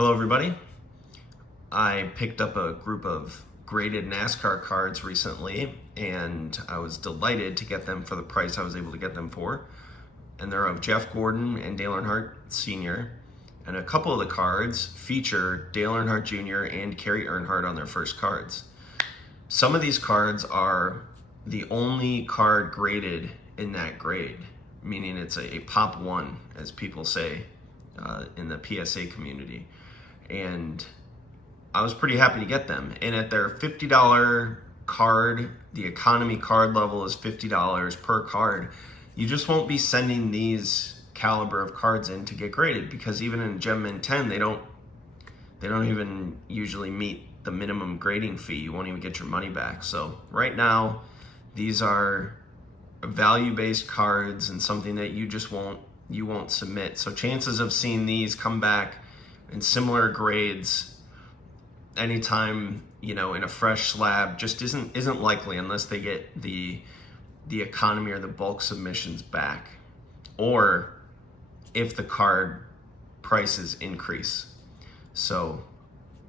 Hello everybody. I picked up a group of graded NASCAR cards recently and I was delighted to get them for the price I was able to get them for. And they're of Jeff Gordon and Dale Earnhardt Sr. And a couple of the cards feature Dale Earnhardt Jr. and Kerry Earnhardt on their first cards. Some of these cards are the only card graded in that grade, meaning it's a Pop 1, as people say in the PSA community. And I was pretty happy to get them. And at their $50 card, the economy card level is $50 per card. You just won't be sending these caliber of cards in to get graded, because even in Gem Mint 10, they don't even usually meet the minimum grading fee. You won't even get your money back. So right now, these are value-based cards and something that you won't submit. So chances of seeing these come back in similar grades anytime, in a fresh slab just isn't likely, unless they get the economy or the bulk submissions back, or if the card prices increase. So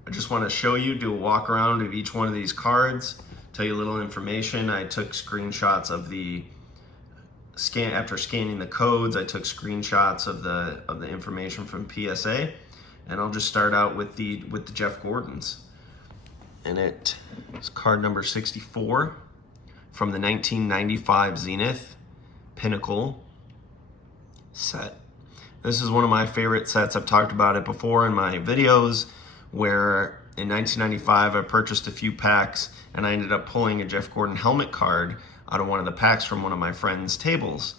I just want to show you, do a walk around of each one of these cards, tell you a little information. I took screenshots of the scan. After scanning the codes, I took screenshots of the information from PSA. And I'll just start out with the Jeff Gordons. And it's card number 64 from the 1995 Zenith Pinnacle set. This is one of my favorite sets. I've talked about it before in my videos, where in 1995 I purchased a few packs and I ended up pulling a Jeff Gordon helmet card out of one of the packs from one of my friend's tables.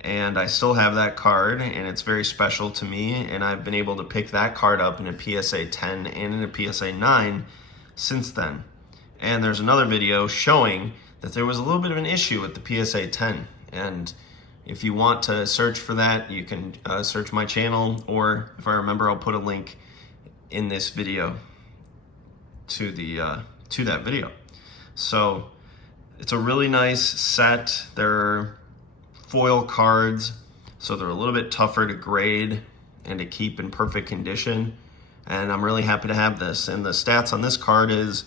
And I still have that card, and it's very special to me, and I've been able to pick that card up in a PSA 10 and in a PSA 9 since then. And there's another video showing that there was a little bit of an issue with the PSA 10, and if you want to search for that, you can search my channel, or if I remember, I'll put a link in this video to that video. So it's a really nice set. They're foil cards, so they're a little bit tougher to grade and to keep in perfect condition, and I'm really happy to have this. And the stats on this card is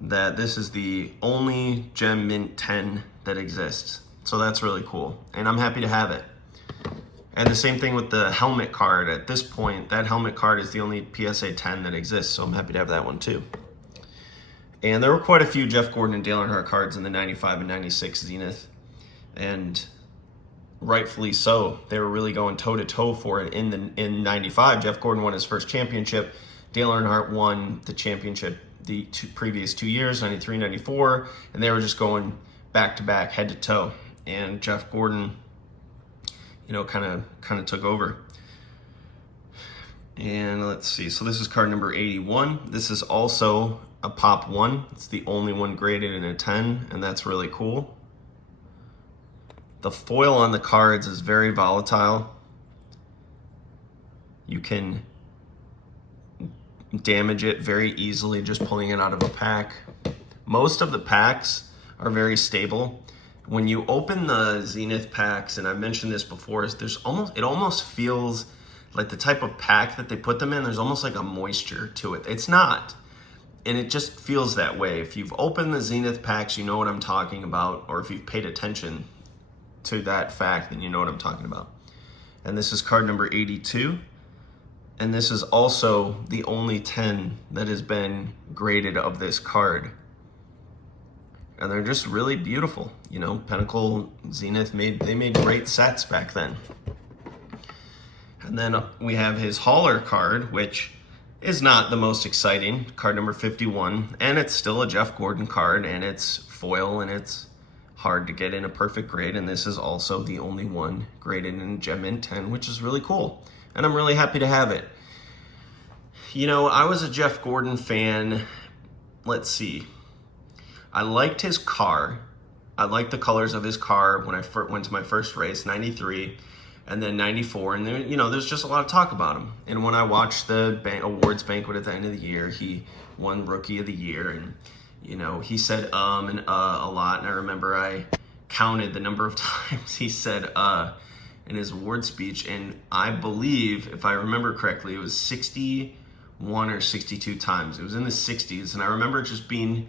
that this is the only Gem Mint 10 that exists, so that's really cool, and I'm happy to have it. And the same thing with the helmet card. At this point, that helmet card is the only PSA 10 that exists, so I'm happy to have that one too. And there were quite a few Jeff Gordon and Dale Earnhardt cards in the 95 and 96 Zenith, and rightfully so. They were really going toe-to-toe for it. In 95, Jeff Gordon won his first championship. Dale Earnhardt won the championship the previous 2 years, 93, 94, and they were just going back-to-back, head-to-toe. And Jeff Gordon, kind of took over. And let's see. So this is card number 81. This is also a Pop 1. It's the only one graded in a 10, and that's really cool. The foil on the cards is very volatile. You can damage it very easily just pulling it out of a pack. Most of the packs are very stable. When you open the Zenith packs, and I've mentioned this before, it almost feels like the type of pack that they put them in, there's almost like a moisture to it. It's not. And it just feels that way. If you've opened the Zenith packs, you know what I'm talking about, or if you've paid attention to that fact, then you know what I'm talking about. And this is card number 82. And this is also the only 10 that has been graded of this card. And they're just really beautiful. Pinnacle, Zenith, they made great sets back then. And then we have his hauler card, which is not the most exciting, card number 51, and it's still a Jeff Gordon card, and it's foil, and it's hard to get in a perfect grade, and this is also the only one graded in Gem Mint 10, which is really cool, and I'm really happy to have it. I was a Jeff Gordon fan. Let's see. I liked his car. I liked the colors of his car when I went to my first race, 93, and then 94, and there's just a lot of talk about him. And when I watched the awards banquet at the end of the year, he won Rookie of the Year, and he said and a lot, and I remember I counted the number of times he said in his award speech, and I believe, if I remember correctly, it was 61 or 62 times. It was in the 60s, and I remember it just being,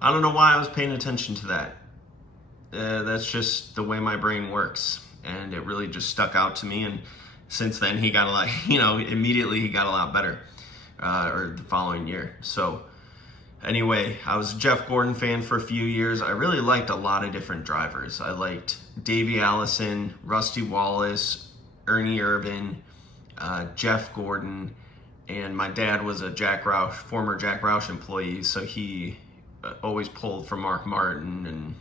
I don't know why I was paying attention to that. That's just the way my brain works, and it really just stuck out to me. And since then, he got a lot, immediately he got a lot better, or the following year. So anyway, I was a Jeff Gordon fan for a few years. I really liked a lot of different drivers. I liked Davey Allison, Rusty Wallace, Ernie Irvan, Jeff Gordon, and my dad was a former Jack Roush employee, so he always pulled for Mark Martin and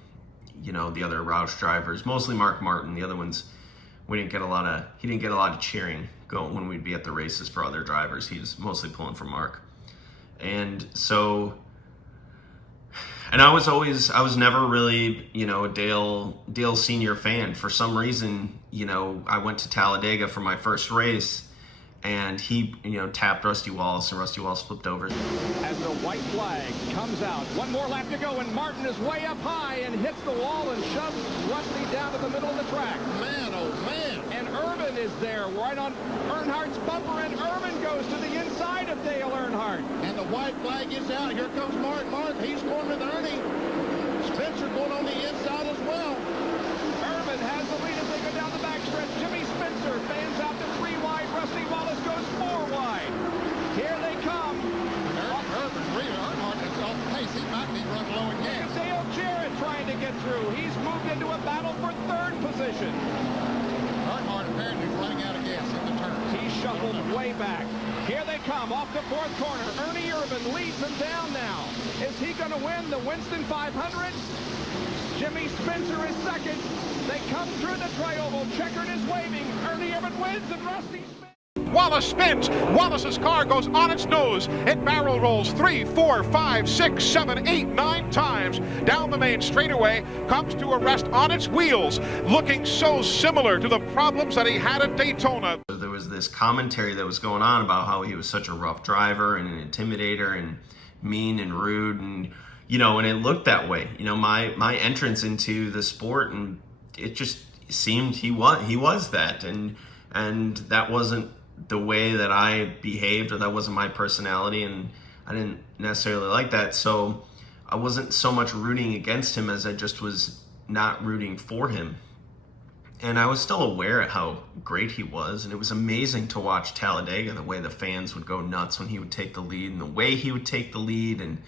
the other Roush drivers, mostly Mark Martin. The other ones, he didn't get a lot of cheering going when we'd be at the races for other drivers. He was mostly pulling for Mark. And so, and I was never really, a Dale Senior fan. For some reason, I went to Talladega for my first race, and he, tapped Rusty Wallace, and Rusty Wallace flipped over. As the white flag comes out, one more lap to go, and Martin is way up high and hits the wall and shoves Rusty down to the middle of the track. Man, oh man. And Irvan is there, right on Earnhardt's bumper, and Irvan goes to the inside of Dale Earnhardt. And the white flag is out. Here comes Mark. He's going with Ernie. Spencer going on the inside as well. Irvan has the lead as they go down the backstretch. Jimmy Spencer fans out to 3 wide. Rusty Wallace goes 4 wide. Here they come. Irvan, Earnhardt is off pace. He might be running low in gas. Dale Jarrett trying to get through. He's moved into a battle for 3rd position. Earnhardt apparently is running out of gas in the turn. He's shuffled way back. Here they come off the 4th corner. Ernie Irvan leads them down now. Is he going to win the Winston 500? Jimmy Spencer is second. They come through the tri-oval. Checkered is waving. Ernie Irvan wins, and Rusty spins. Wallace spins. Wallace's car goes on its nose. It barrel rolls 3, 4, 5, 6, 7, 8, 9 times down the main straightaway, comes to a rest on its wheels, looking so similar to the problems that he had at Daytona. There was this commentary that was going on about how he was such a rough driver and an intimidator and mean and rude, and and it looked that way. My entrance into the sport, and it just seemed he was that, and that wasn't the way that I behaved, or that wasn't my personality, and I didn't necessarily like that. So I wasn't so much rooting against him as I just was not rooting for him. And I was still aware of how great he was, and it was amazing to watch Talladega, the way the fans would go nuts when he would take the lead, and the way he would take the lead. And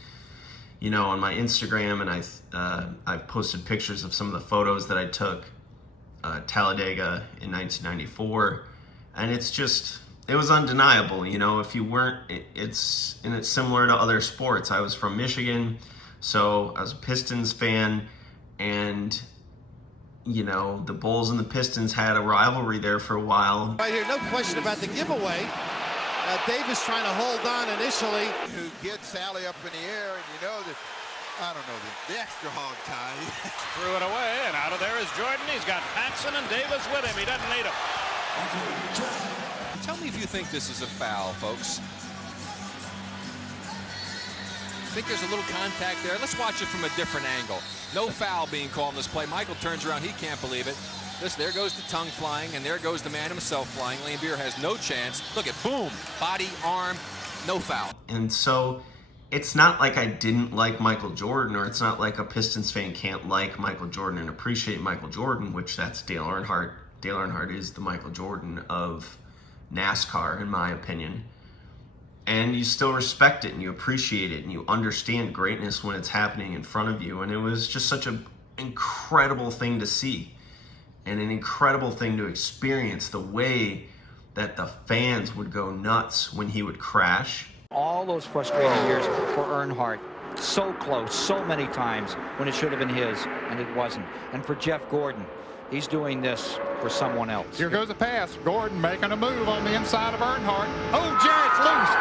on my Instagram, and I've posted pictures of some of the photos that I took Talladega in 1994, and it was undeniable. If you weren't, it's similar to other sports. I was from Michigan, so I was a Pistons fan, and the Bulls and the Pistons had a rivalry there for a while. Right here, no question about the giveaway. Davis trying to hold on initially. Who gets Sally up in the air, and that, I don't know, the extra hog tie. Threw it away, and out of there is Jordan. He's got Paxson and Davis with him. He doesn't need him. Tell me if you think this is a foul, folks. Think there's a little contact there. Let's watch it from a different angle. No foul being called in this play. Michael turns around. He can't believe it. There goes the tongue flying, and there goes the man himself flying. Lane Beer has no chance. Look at, boom, body, arm, no foul. And so it's not like I didn't like Michael Jordan, or it's not like a Pistons fan can't like Michael Jordan and appreciate Michael Jordan, which that's Dale Earnhardt. Dale Earnhardt is the Michael Jordan of NASCAR, in my opinion. And you still respect it, and you appreciate it, and you understand greatness when it's happening in front of you. And it was just such an incredible thing to see, and an incredible thing to experience, the way that the fans would go nuts when he would crash. All those frustrating years for Earnhardt. So close, so many times when it should have been his, and it wasn't. And for Jeff Gordon, he's doing this for someone else. Here goes the pass. Gordon making a move on the inside of Earnhardt. Oh, Jarrett's loose.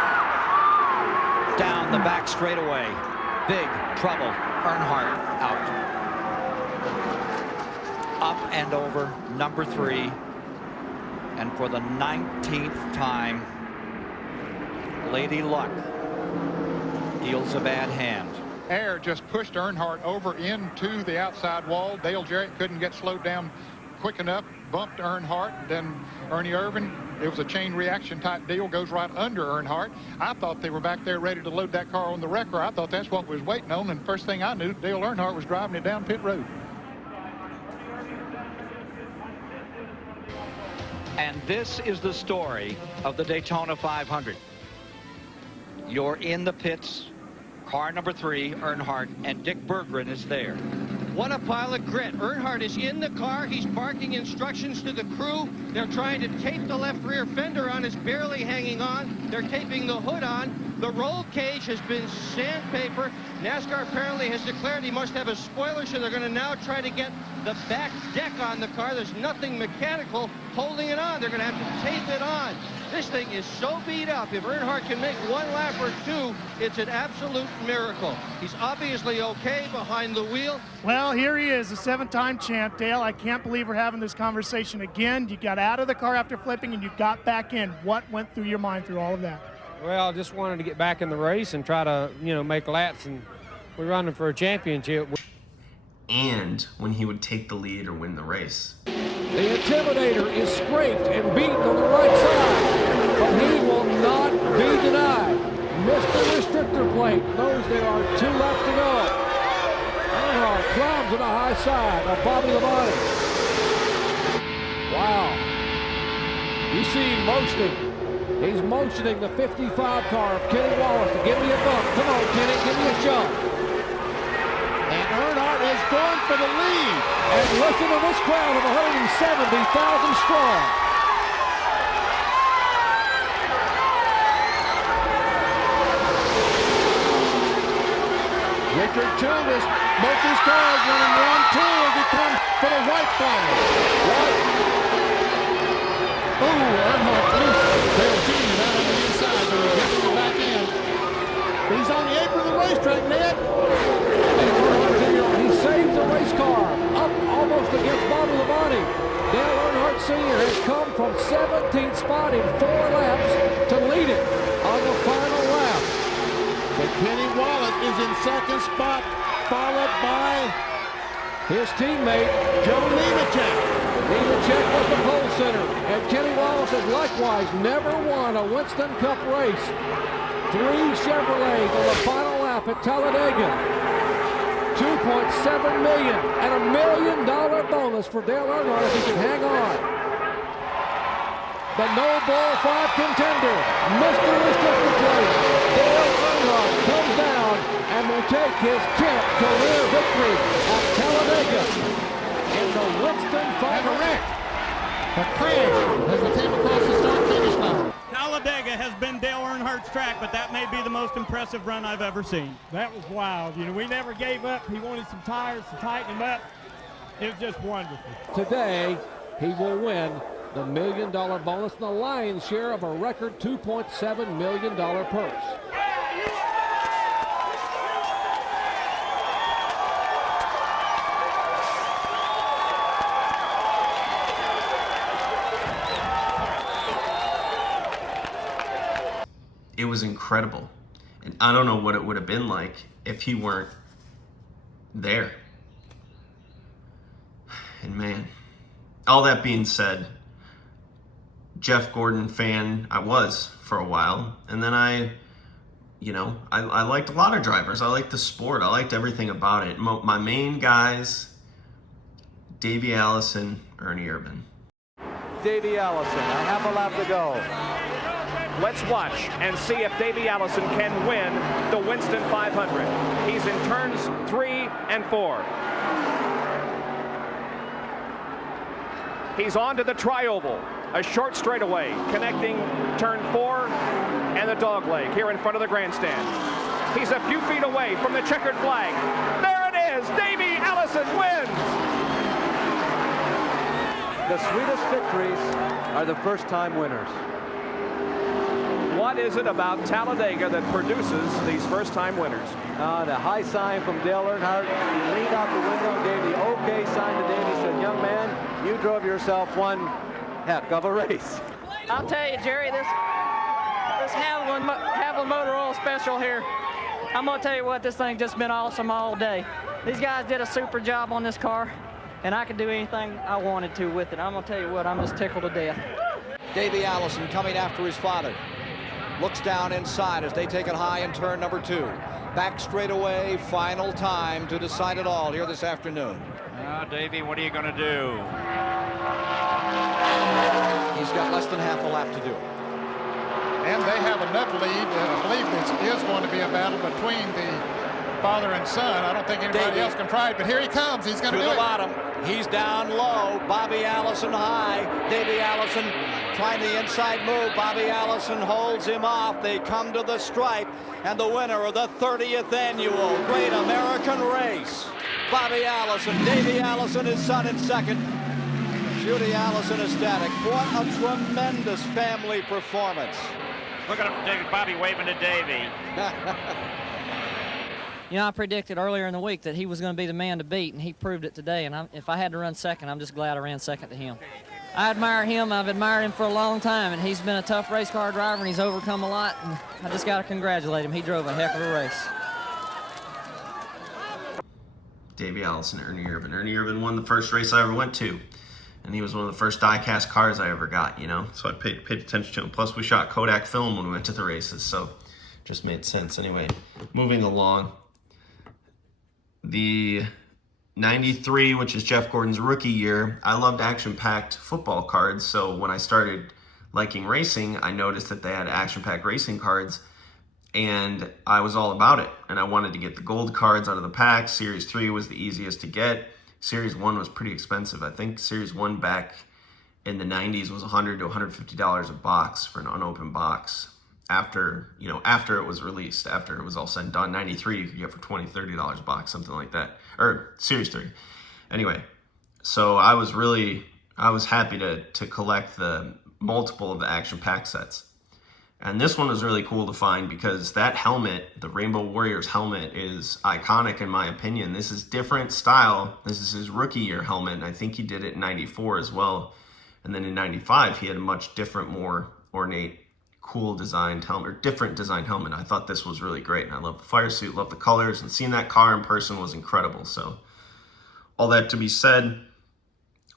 Down the back straightaway. Big trouble. Earnhardt out. Up and over, number 3. And for the 19th time, Lady Luck deals a bad hand. Air just pushed Earnhardt over into the outside wall. Dale Jarrett couldn't get slowed down quick enough, bumped Earnhardt. Then Ernie Irvan It was a chain reaction type deal, goes right under Earnhardt. I thought they were back there ready to load that car on the wrecker. I thought that's what we was waiting on, and first thing I knew, Dale Earnhardt was driving it down pit road. And this is the story of the Daytona 500. You're in the pits. Car number 3, Earnhardt, and Dick Berggren is there. What a pile of grit. Earnhardt is in the car. He's barking instructions to the crew. They're trying to tape the left rear fender on. It's barely hanging on. They're taping the hood on. The roll cage has been sandpaper. NASCAR apparently has declared he must have a spoiler, so they're going to now try to get the back deck on the car. There's nothing mechanical holding it on. They're going to have to tape it on. This thing is so beat up. If Earnhardt can make one lap or two, it's an absolute miracle. He's obviously okay behind the wheel. Well, here he is, a 7-time champ. Dale, I can't believe we're having this conversation again. You got out of the car after flipping and you got back in. What went through your mind through all of that? Well, I just wanted to get back in the race and try to, make laps, and we're running for a championship. And when he would take the lead or win the race. The Intimidator is scraped and beaten on the right side, but he will not be denied. Mr. Restrictor Plate knows there are 2 laps to go. Earnhardt climbs on the high side of Bobby Labonte. Wow. You see him motioning. He's motioning the 55 car of Kenny Wallace to give me a bump. Come on, Kenny, give me a shove. And Earnhardt is going for the lead. And listen to this crowd of 170,000 strong. Richard Childress, both his cars running 1-2 as he comes for the white flag. Oh, Earnhardt loose. They're getting it out on the inside, so he's getting it back in. He's on the apron of the racetrack, Ned. He saves the race car up almost against Bobby Labonte. Dale Earnhardt Sr. has come from 17th spot in 4 laps to lead it on the final lap. But Kenny Wallace is in 2nd spot, followed by his teammate, Joe Nemechek. Nemechek was the pole sitter, and Kenny Wallace has likewise never won a Winston Cup race. 3 Chevrolets on the final lap at Talladega. $2.7 million and $1 million bonus for Dale Earnhardt if he can hang on. The No Bull 5 contender, Mr. Restrictor Plate, Dale Earnhardt comes down and will take his 10th career victory at Talladega in the Winston 500. A crash as they came across the start-finish line. Talladega has been Dale Earnhardt's track, but that may be the most impressive run I've ever seen. That was wild. We never gave up. He wanted some tires to tighten him up. It was just wonderful. Today, he will win the $1 million bonus and the lion's share of a record $2.7 million purse. It was incredible. And I don't know what it would have been like if he weren't there. And man, all that being said, Jeff Gordon fan I was for a while. And then I liked a lot of drivers. I liked the sport. I liked everything about it. My main guys, Davey Allison, Ernie Irvan. Davey Allison, a half a lap to go. Let's watch and see if Davey Allison can win the Winston 500. He's in turns 3 and 4. He's on to the tri-oval, a short straightaway connecting turn 4 and the dog leg here in front of the grandstand. He's a few feet away from the checkered flag. There it is, Davey Allison wins! The sweetest victories are the first-time winners. What is it about Talladega that produces these first-time winners? The high sign from Dale Earnhardt. He leaned out the window and gave the okay sign to Davey. Said, young man, you drove yourself one heck of a race. I'll tell you, Jerry, this Haviland Motor Oil special here, I'm going to tell you what, this thing just been awesome all day. These guys did a super job on this car, and I could do anything I wanted to with it. I'm going to tell you what, I'm just tickled to death. Davey Allison coming after his father. Looks down inside as they take it high in turn number 2. Back straightaway, final time to decide it all here this afternoon. Now, Davey, what are you going to do? He's got less than half a lap to do. And they have enough lead. I believe this is going to be a battle between the father and son. I don't think anybody else can try it, but here he comes. He's going to do the it. Bottom. He's down low. Bobby Allison high. Davey Allison trying the inside move. Bobby Allison holds him off. They come to the stripe, and the winner of the 30th annual Great American Race, Bobby Allison. Davey Allison, his son, in second. Judy Allison ecstatic. What a tremendous family performance. Look at him, Bobby waving to Davey. You know, I predicted earlier in the week that he was going to be the man to beat, and he proved it today. And if I had to run second, I'm just glad I ran second to him. I admire him. I've admired him for a long time, and he's been a tough race car driver, and he's overcome a lot. And I just got to congratulate him. He drove a heck of a race. Davey Allison, Ernie Irvan. Ernie Irvan won the first race I ever went to, and he was one of the first die-cast cars I ever got, you know? So I paid attention to him. Plus, we shot Kodak film when we went to the races, so just made sense. Anyway, moving along. The 93, which is Jeff Gordon's rookie year, I loved action-packed football cards, so when I started liking racing, I noticed that they had action-packed racing cards, and I was all about it, and I wanted to get the gold cards out of the pack. Series 3 was the easiest to get. Series 1 was pretty expensive. I think Series 1 back in the 90s was $100 to $150 a box for an unopened box. After it was released, after it was all said and done, 93 you could get for $20, $30 a box, something like that. Or Series 3. Anyway, so I was happy to collect the multiple of the action pack sets. And this one was really cool to find because that helmet, the Rainbow Warriors helmet, is iconic in my opinion. This is different style. This is his rookie year helmet, and I think he did it in 94 as well. And then in 95, he had a much different, more ornate, cool designed helmet, or different designed helmet. I thought this was really great, and I love the fire suit, love the colors, and seeing that car in person was incredible. So all that to be said,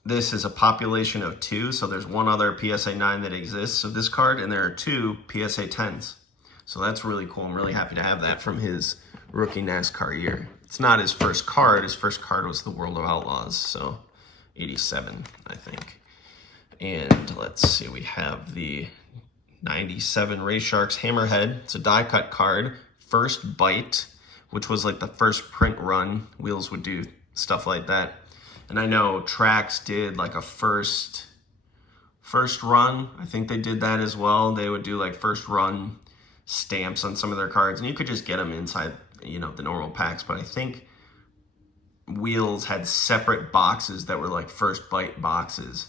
this is a population of 2, so there's one other PSA 9 that exists of this card, and there are 2 PSA 10s. So that's really cool. I'm really happy to have that from his rookie NASCAR year. It's not his first card. His first card was the World of Outlaws, so 87, I think. And let's see, we have the 97 Race Sharks Hammerhead. It's a die cut card. First bite, which was like the first print run. Wheels would do stuff like that. And I know Tracks did like a first run. I think they did that as well. They would do like first run stamps on some of their cards, and you could just get them inside, the normal packs. But I think Wheels had separate boxes that were like first bite boxes,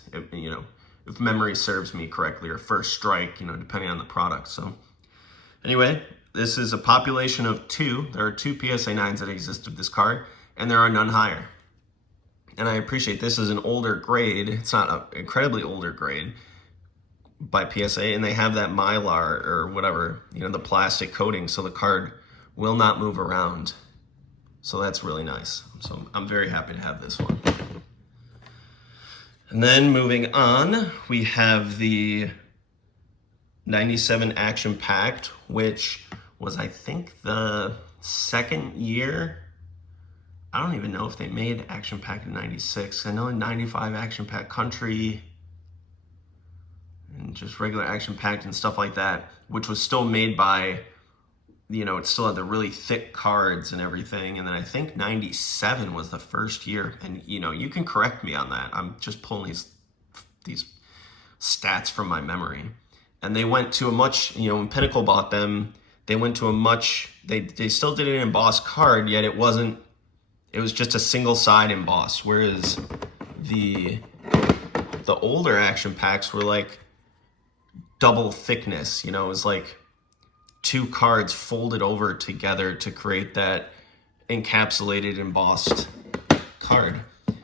if memory serves me correctly, or first strike, depending on the product. So anyway, this is a population of 2. There are 2 PSA 9s that exist of this card, and there are none higher. And I appreciate this is an older grade. It's not an incredibly older grade by PSA, and they have that Mylar or whatever, the plastic coating, so the card will not move around. So that's really nice. So I'm very happy to have this one. And then moving on, we have the 97 Action Packed, which was, I think, the second year. I don't even know if they made Action Packed in 96. I know in 95 Action Packed Country and just regular Action Packed and stuff like that, which was still made by, it still had the really thick cards and everything. And then I think 97 was the first year. And, you can correct me on that. I'm just pulling these stats from my memory. And they went to a much, when Pinnacle bought them, they went to a much, they still did an embossed card, yet it was just a single side embossed. Whereas the older action packs were like double thickness, it was like 2 cards folded over together to create that encapsulated embossed card.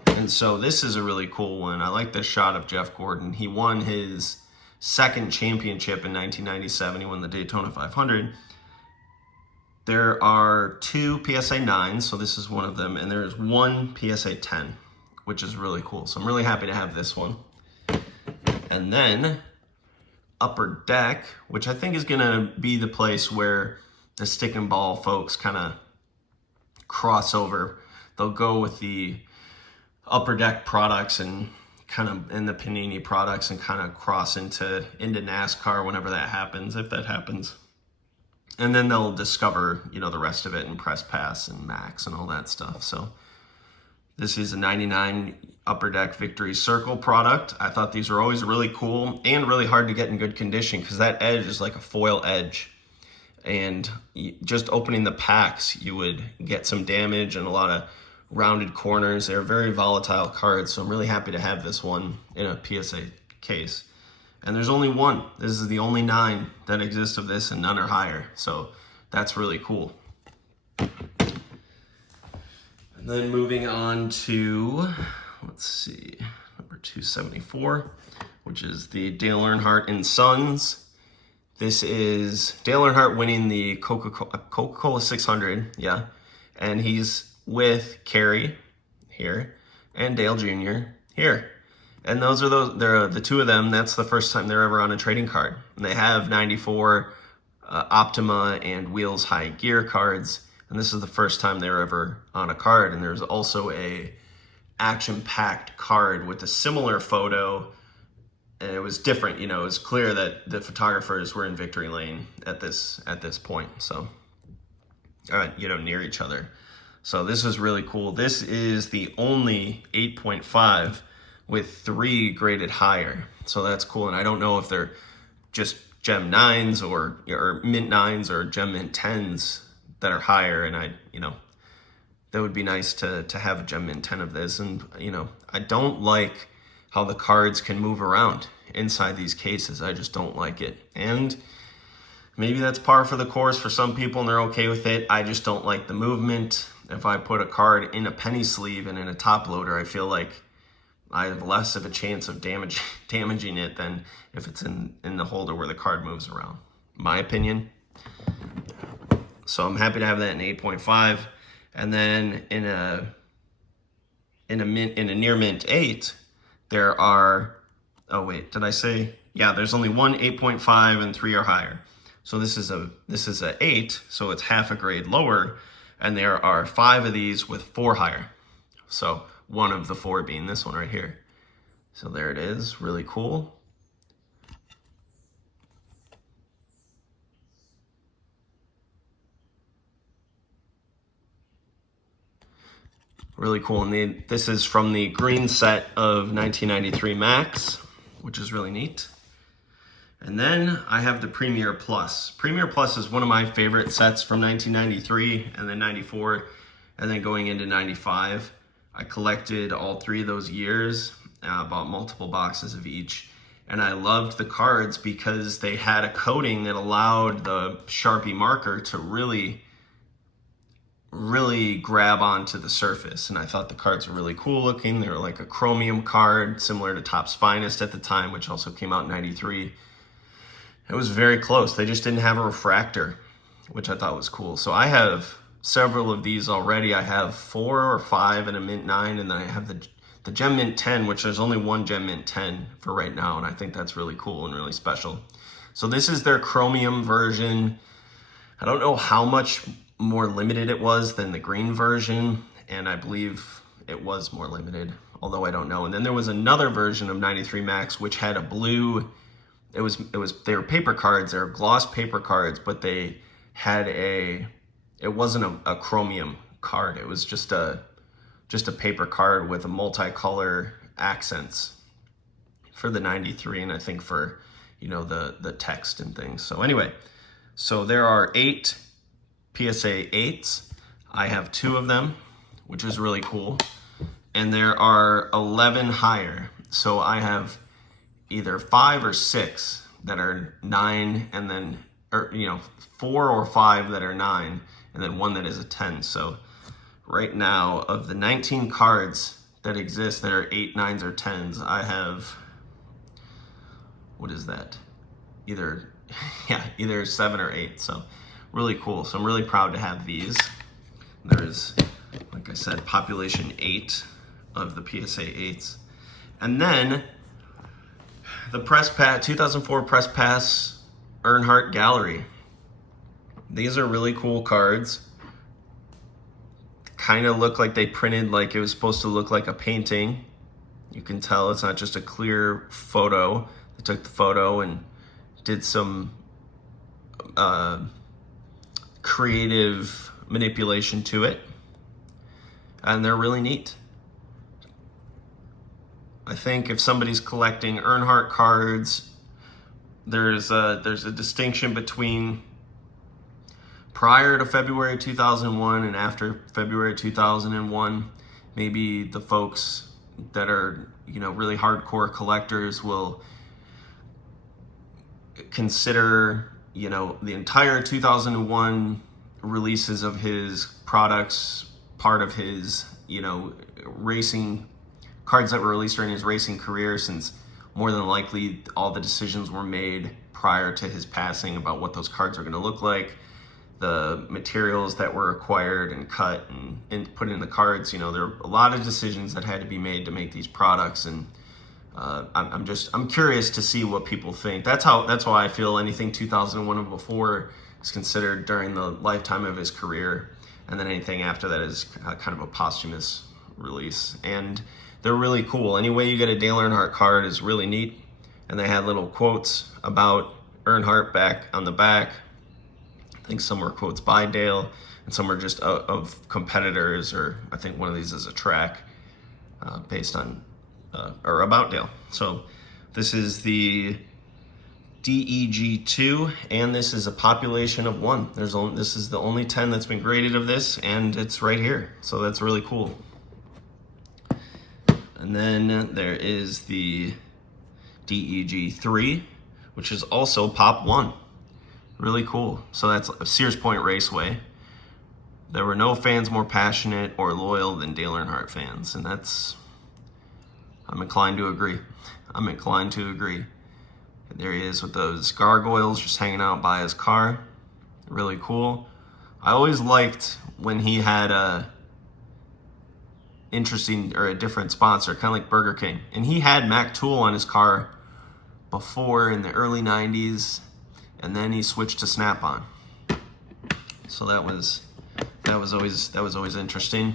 And so this is a really cool one. I like this shot of Jeff Gordon. He won his second championship in 1997. He won the Daytona 500. There are 2 PSA 9s, so this is one of them, and there's 1 PSA 10, which is really cool. So I'm really happy to have this one. And then Upper Deck, which I think is going to be the place where the stick and ball folks kind of cross over. They'll go with the Upper Deck products and the Panini products and kind of cross into NASCAR whenever that happens, if that happens. And then they'll discover, the rest of it in Press Pass and Max and all that stuff. So this is a 99 Upper Deck Victory Circle product. I thought these were always really cool and really hard to get in good condition because that edge is like a foil edge. And just opening the packs, you would get some damage and a lot of rounded corners. They're very volatile cards, so I'm really happy to have this one in a PSA case. And there's only one. This is the only 9 that exist of this, and none are higher. So that's really cool. And then moving on to, let's see, number 274, which is the Dale Earnhardt and Sons. This is Dale Earnhardt winning the Coca-Cola 600, yeah. And he's with Kerry here and Dale Jr. here. And they're the two of them. That's the first time they're ever on a trading card. And they have 94 Optima and Wheels High Gear cards. And this is the first time they're ever on a card. And there's also a action-packed card with a similar photo. And it was different, it was clear that the photographers were in victory lane at this point. So, near each other. So this is really cool. This is the only 8.5 with 3 graded higher. So that's cool. And I don't know if they're just Gem 9s or Mint 9s or Gem Mint 10s that are higher. And that would be nice to have a Gem Mint 10 of this. And, I don't like how the cards can move around inside these cases. I just don't like it. And maybe that's par for the course for some people and they're okay with it. I just don't like the movement. If I put a card in a penny sleeve and in a top loader, I feel like I have less of a chance of damaging it than if it's in the holder where the card moves around. My opinion. So I'm happy to have that in 8.5. And then in a near mint 8, there are, oh wait, did I say? Yeah, there's only one 8.5 and 3 are higher. So this is a 8, so it's half a grade lower, and there are 5 of these with 4 higher. So one of the 4 being this one right here. So there it is, really cool. Really cool. And this is from the green set of 1993 Max, which is really neat. And then I have the Premier Plus. Premier Plus is one of my favorite sets from 1993 and then 94 and then going into 95. I collected all 3 of those years, bought multiple boxes of each. And I loved the cards because they had a coating that allowed the Sharpie marker to really grab onto the surface. And I thought the cards were really cool looking. They were like a chromium card, similar to Topps Finest at the time, which also came out in 93. It was very close. They just didn't have a refractor, which I thought was cool. So I have several of these already. I have 4 or 5 in a Mint 9, and then I have the Gem Mint 10, which there's only one Gem Mint 10 for right now, and I think that's really cool and really special. So this is their chromium version. I don't know how much more limited it was than the green version, and I believe it was more limited, although I don't know. And then there was another version of 93 Max which had a blue, they were paper cards, they were gloss paper cards, but they had it wasn't a chromium card, it was just a paper card with a multicolor accents for the 93, and I think for the text and things. So anyway, so there are 8 PSA 8s. I have 2 of them, which is really cool. And there are 11 higher. So I have either 5 or 6 that are 9, and then, 4 or 5 that are 9, and then 1 that is a 10. So right now, of the 19 cards that exist that are 8, 9s, or 10s, I have, what is that? Either 7 or 8. So really cool. So I'm really proud to have these. There's, like I said, population 8 of the PSA 8s. And then the Press Pass 2004 Press Pass Earnhardt Gallery. These are really cool cards. Kind of look like they printed like it was supposed to look like a painting. You can tell it's not just a clear photo. They took the photo and did some creative manipulation to it, and they're really neat. I think if somebody's collecting Earnhardt cards, there's a distinction between prior to February 2001 and after February 2001. Maybe the folks that are, really hardcore collectors will consider, the entire 2001 releases of his products part of his, racing cards that were released during his racing career, since more than likely all the decisions were made prior to his passing about what those cards are going to look like, the materials that were acquired and cut and put in the cards. There are a lot of decisions that had to be made to make these products, and I'm curious to see what people think. That's why I feel anything 2001 and before is considered during the lifetime of his career, and then anything after that is kind of a posthumous release. And they're really cool. Any way you get a Dale Earnhardt card is really neat, and they had little quotes about Earnhardt back on the back. I think some were quotes by Dale, and some are just of competitors, or I think one of these is a track based on or about Dale. So this is the DEG2, and this is a population of 1. This is the only 10 that's been graded of this, and it's right here. So that's really cool. And then there is the DEG3, which is also Pop 1. Really cool. So that's a Sears Point Raceway. There were no fans more passionate or loyal than Dale Earnhardt fans, and I'm inclined to agree. There he is with those gargoyles just hanging out by his car. Really cool. I always liked when he had a different sponsor, kind of like Burger King. And he had Mac Tool on his car before in the early 90s, and then he switched to Snap-on. So that was always interesting.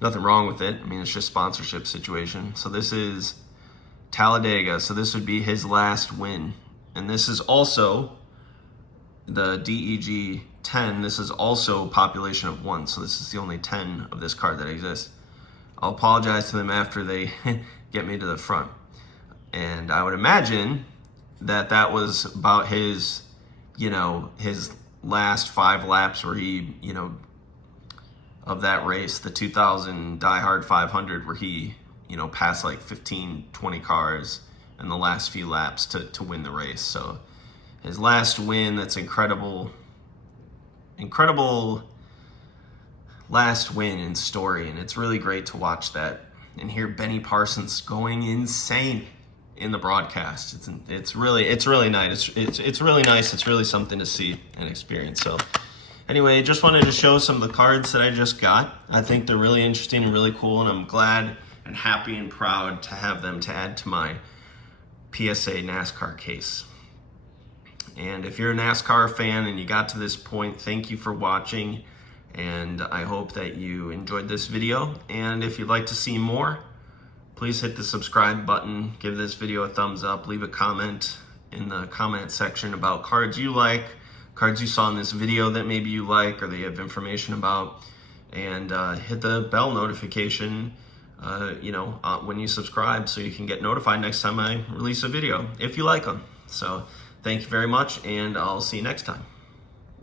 Nothing wrong with it. I mean, it's just sponsorship situation. So this is Talladega. So this would be his last win. And this is also the DEG 10. This is also population of 1. So this is the only 10 of this card that exists. I'll apologize to them after they get me to the front. And I would imagine that was about his, his last 5 laps where he, of that race, the 2000 Die Hard 500, where he, passed like 15, 20 cars in the last few laps to win the race. So his last win, that's incredible last win in story. And it's really great to watch that and hear Benny Parsons going insane in the broadcast. It's really nice. It's really nice. It's really something to see and experience. So anyway, just wanted to show some of the cards that I just got. I think they're really interesting and really cool, and I'm glad and happy and proud to have them to add to my PSA NASCAR case. And if you're a NASCAR fan and you got to this point, thank you for watching, and I hope that you enjoyed this video. And if you'd like to see more, please hit the subscribe button, give this video a thumbs up, leave a comment in the comment section about cards you like, cards you saw in this video that maybe you like or that you have information about, and hit the bell notification when you subscribe, so you can get notified next time I release a video if you like them. So thank you very much, and I'll see you next time.